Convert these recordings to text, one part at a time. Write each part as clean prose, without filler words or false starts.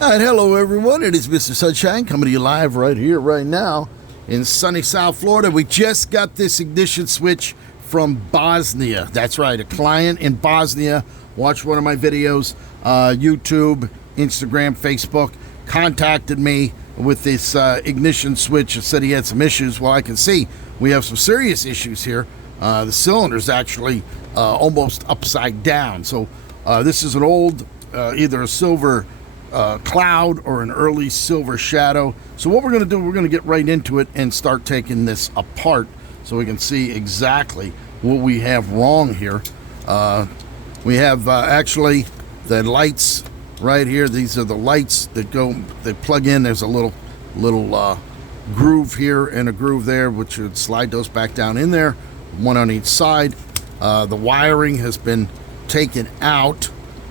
All right, hello everyone. It is Mr. Sunshine coming to you live right here, right now in sunny South Florida. We just got this ignition switch from Bosnia. That's right, a client in Bosnia watched one of my videos, YouTube, Instagram, Facebook, contacted me with this ignition switch and said he had some issues. Well, I can see we have some serious issues here. The cylinder's actually almost upside down. So this is an old, either a silver cloud or an early silver shadow. So what we're going to do, we're going to get right into it and start taking this apart so we can see exactly what we have wrong here. We have actually the lights right here. These are the lights that they plug in. There's a little groove here and a groove there, which would slide those back down in there, one on each side. The wiring has been taken out,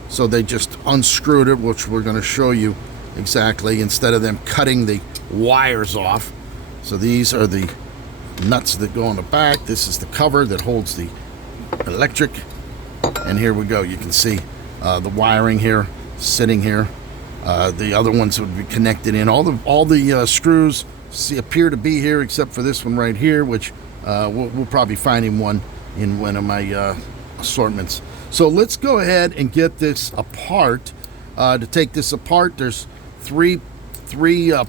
so they just unscrewed it, which we're going to show you exactly, instead of them cutting the wires off. So these are the nuts that go on the back. This is the cover that holds the electric. And here we go. You can see the wiring here, sitting here. The other ones would be connected in. All the screws appear to be here, except for this one right here, which we'll probably find in one of my assortments. So let's go ahead and get this apart. To take this apart, there's three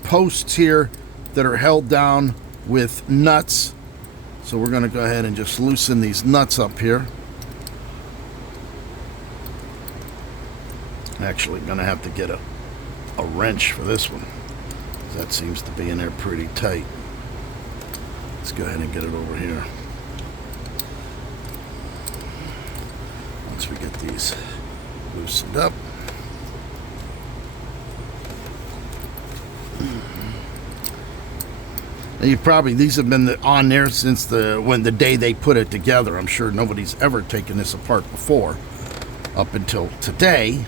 posts here that are held down with nuts. So we're going to go ahead and just loosen these nuts up here. Actually going to have to get a wrench for this one. That seems to be in there pretty tight. Let's go ahead and get it over here. Once we get these loosened up. And these have been on there since the day they put it together. I'm sure nobody's ever taken this apart before, up until today.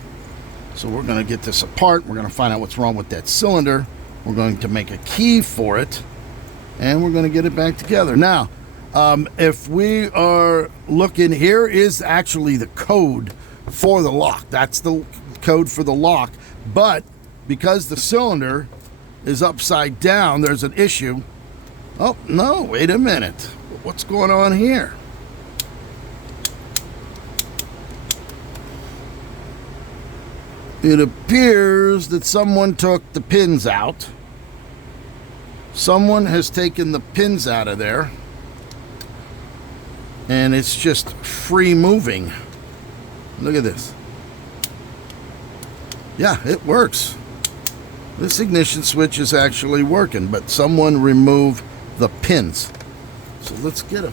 So we're going to get this apart. We're going to find out what's wrong with that cylinder. We're going to make a key for it, and we're going to get it back together. Now, if we are looking, here is actually the code for the lock. That's the code for the lock. But because the cylinder is upside down, there's an issue. Oh, no, wait a minute. What's going on here? It appears that someone took the pins out. Someone has taken the pins out of there, and it's just free moving. Look at this. Yeah, it works. This ignition switch is actually working, but someone removed the pins. So let's find a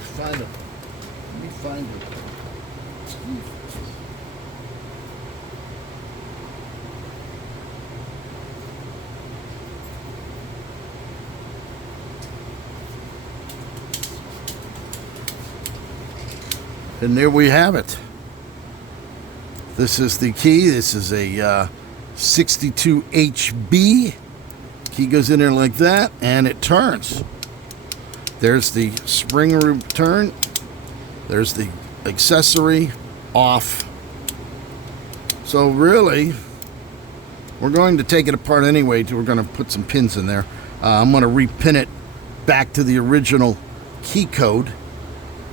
And there we have it. This is the key. This is a 62HB. Key goes in there like that, and it turns. There's the spring return. There's the accessory off. So really, we're going to take it apart anyway. We're going to put some pins in there. I'm going to repin it back to the original key code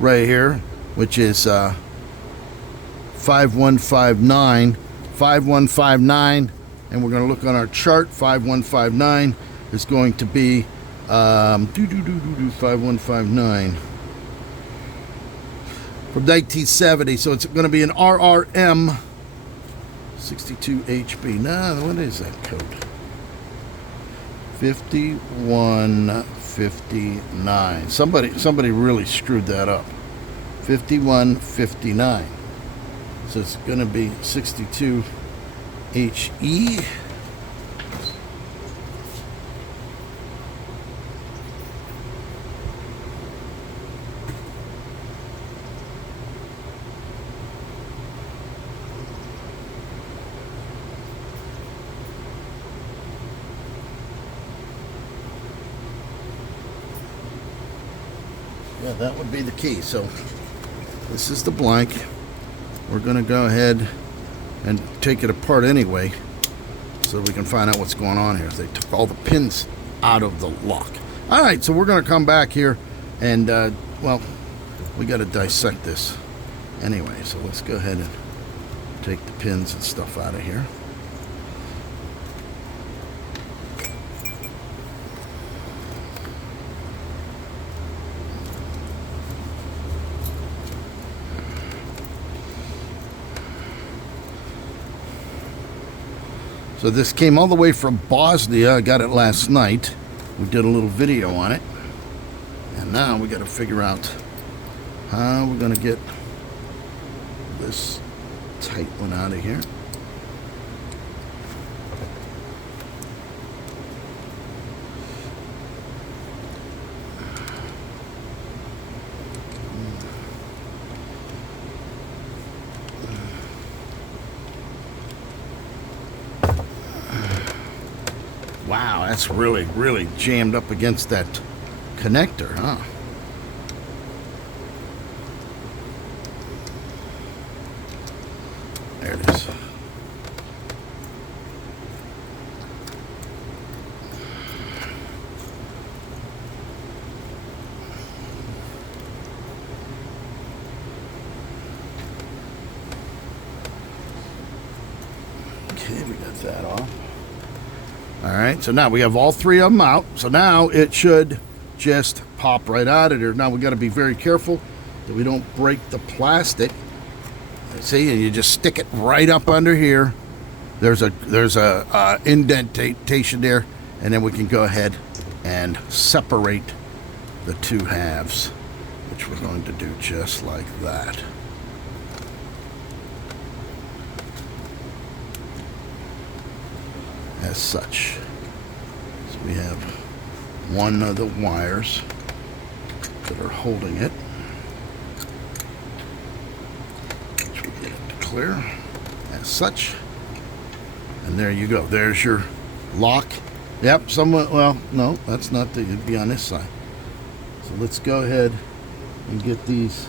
right here, which is 5159. 5159, and we're going to look on our chart. 5159 is going to be 5159 from 1970. So it's going to be an RRM 62HB. Nah, what is that code? 5159. Somebody really screwed that up. 5159. So it's going to be 62HE. Yeah, that would be the key. So this is the blank. We're going to go ahead and take it apart anyway. so we can find out what's going on here. They took all the pins out of the lock. All right, so we're going to come back here and, well, we got to dissect this anyway. So let's go ahead and take the pins and stuff out of here. So this came all the way from Bosnia. I got it last night. We did a little video on it. And now we got to figure out how we're going to get this tight one out of here. Wow, that's really, really jammed up against that connector, huh? There it is. Okay, we got that off. All right, so now we have all three of them out. So now it should just pop right out of there. Now we got to be very careful that we don't break the plastic. See, and you just stick it right up under here. There's a indentation there, and then we can go ahead and separate the two halves, which we're going to do just like that. As such. So we have one of the wires that are holding it, which we get to clear as such. And there you go. There's your lock. Yep, somewhat. Well, no, that's not the. It'd be on this side. So let's go ahead and get these.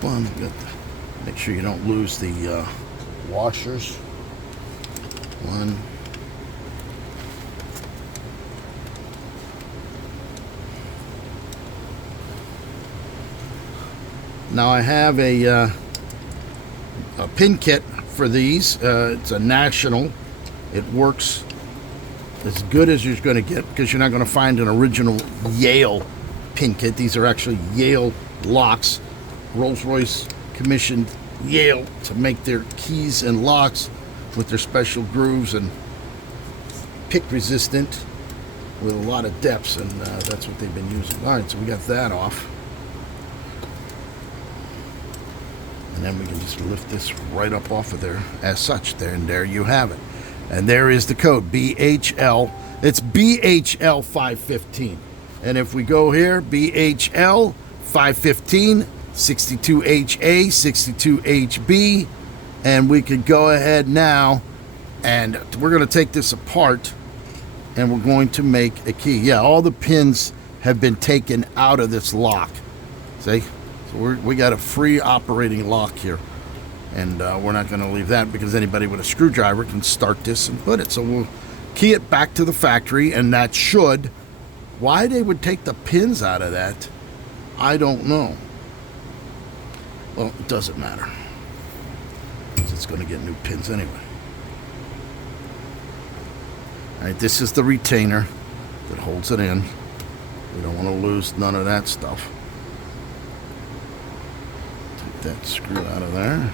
One, make sure you don't lose the washers. One. Now I have a pin kit for these. It's a national. It works as good as you're going to get because you're not going to find an original Yale pin kit. These are actually Yale locks. Rolls-Royce commissioned Yale to make their keys and locks with their special grooves and pick resistant with a lot of depths, and that's what they've been using. All right, so we got that off. And then we can just lift this right up off of there as such. There, and there you have it. And there is the code, BHL. It's BHL 515. And if we go here, BHL 515, 62HA, 62HB, and we could go ahead now and we're going to take this apart and we're going to make a key. Yeah, all the pins have been taken out of this lock. See? So we got a free operating lock here, and we're not going to leave that because anybody with a screwdriver can start this and put it. So we'll key it back to the factory, and that should. Why they would take the pins out of that, I don't know. Well, it doesn't matter. It's going to get new pins anyway. All right, this is the retainer that holds it in. We don't want to lose none of that stuff. Take that screw out of there.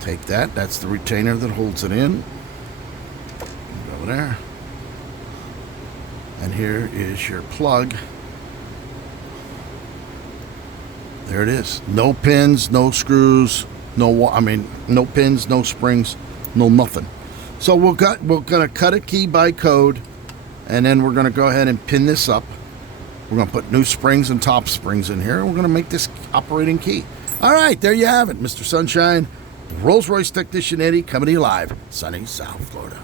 Take that. That's the retainer that holds it in. Over there. And here is your plug. There it is. No pins, no screws, no pins, no springs, no nothing. So we're gonna cut a key by code, and then we're gonna go ahead and pin this up. We're gonna put new springs and top springs in here, and we're gonna make this operating key. All right, there you have it, Mr. Sunshine. Rolls-Royce technician Eddie coming to you live, sunny South Florida.